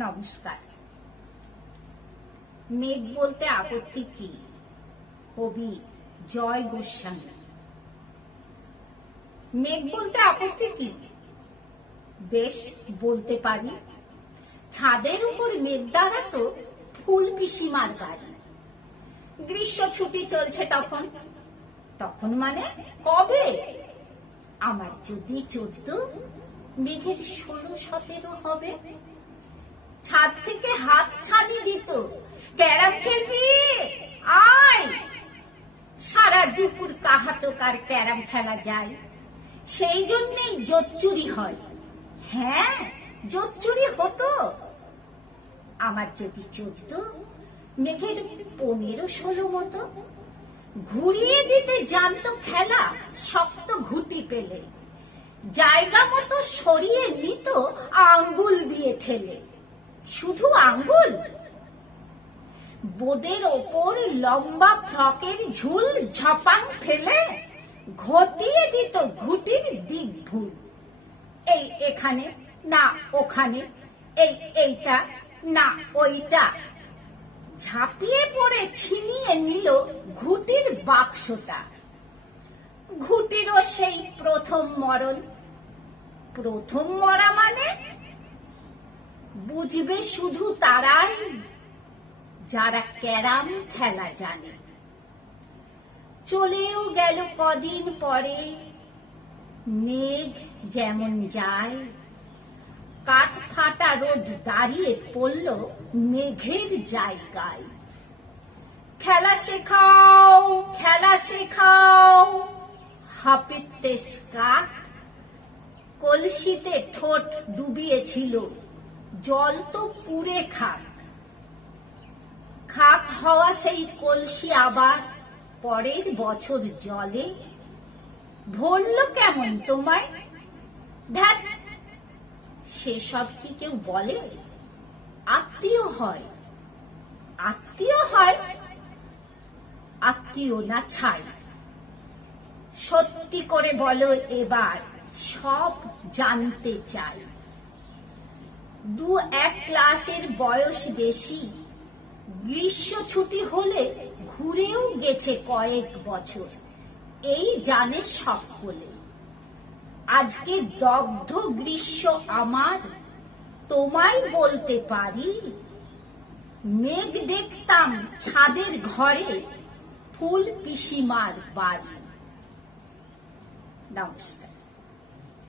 নমস্কার। মেঘ বলতে আপত্তি কি? কবি জয় গোস্বামী। মেঘ বলতে আপত্তি কি? বেশ, বলতে পারি। ছাদের উপর মেঘ দাঁড়াতো ফুল পিসিমার বাড়ি। গ্রীষ্ম ছুটি চলছে তখন। তখন মানে কবে? আমার যদি 14, মেঘের 16-17 হবে। ছাদ থেকে হাত ছানি দিত, ক্যারাম খেলবি আয়। সারা দুপুর কাহাতো কার ক্যারাম খেলা যায়। সেই জন্যেই জোচ্চুরি হয়। হ্যাঁ, জোচ্চুরি হতো। আমার যদি 14, মেঘের 15-16 মতো। ঘুরিয়ে দিতে জানতো খেলা শক্ত ঘুটি পেলে। জায়গা মতো সরিয়ে নিত আঙ্গুল দিয়ে ঠেলে। শুধু আঙ্গুল। বোর্ডের ওপর লম্বা ফ্রকের ঝুল ঝপাং ফেলে ঘটিয়ে দিত ঘুটির দিক ভুল। এই এখানে না ওখানে, এইটা না ওইটা। ঝাঁপিয়ে পড়ে ছিনিয়ে নিল ঘুটির বাক্সটা। ঘুটিরও সেই প্রথম মরণ। প্রথম মরা মানে বুঝবে শুধু তারাই যারা ক্যারাম খেলা জানে। চলেও গেল কদিন পরে, মেঘ যেমন যায়। কাঠ ফাটা রোদ দাঁড়িয়ে পড়ল মেঘের জায়গায়। খেলা শেখাও, খেলা শেখাও, হাপিত্তেশ কাক। কলসিতে ঠোঁট ডুবিয়েছিল, জল তো পুড়ে খাক। খাক হওয়া সেই কলসি আবার পরের বছর জলে ভরল কেমন তোমায়? ধ্যাৎ, সেসব কি কেউ বলে? আত্মীয় হয়, আত্মীয় হয়, আত্মীয় না ছাই। সত্যি করে বলো এবার, সব জানতে চাই। 2-1 ক্লাসের বয়স বেশি। গ্রীষ্ম ছুটি হলে ঘুরেও গেছে কয়েক বছর। এই জানে সকলে। আজকে দগ্ধ গ্রীষ্ম আমার, তোমায় বলতে পারি। মেঘ দেখতাম ছাদের ঘরে, ফুল পিসিমার বাড়ি। নমস্কার।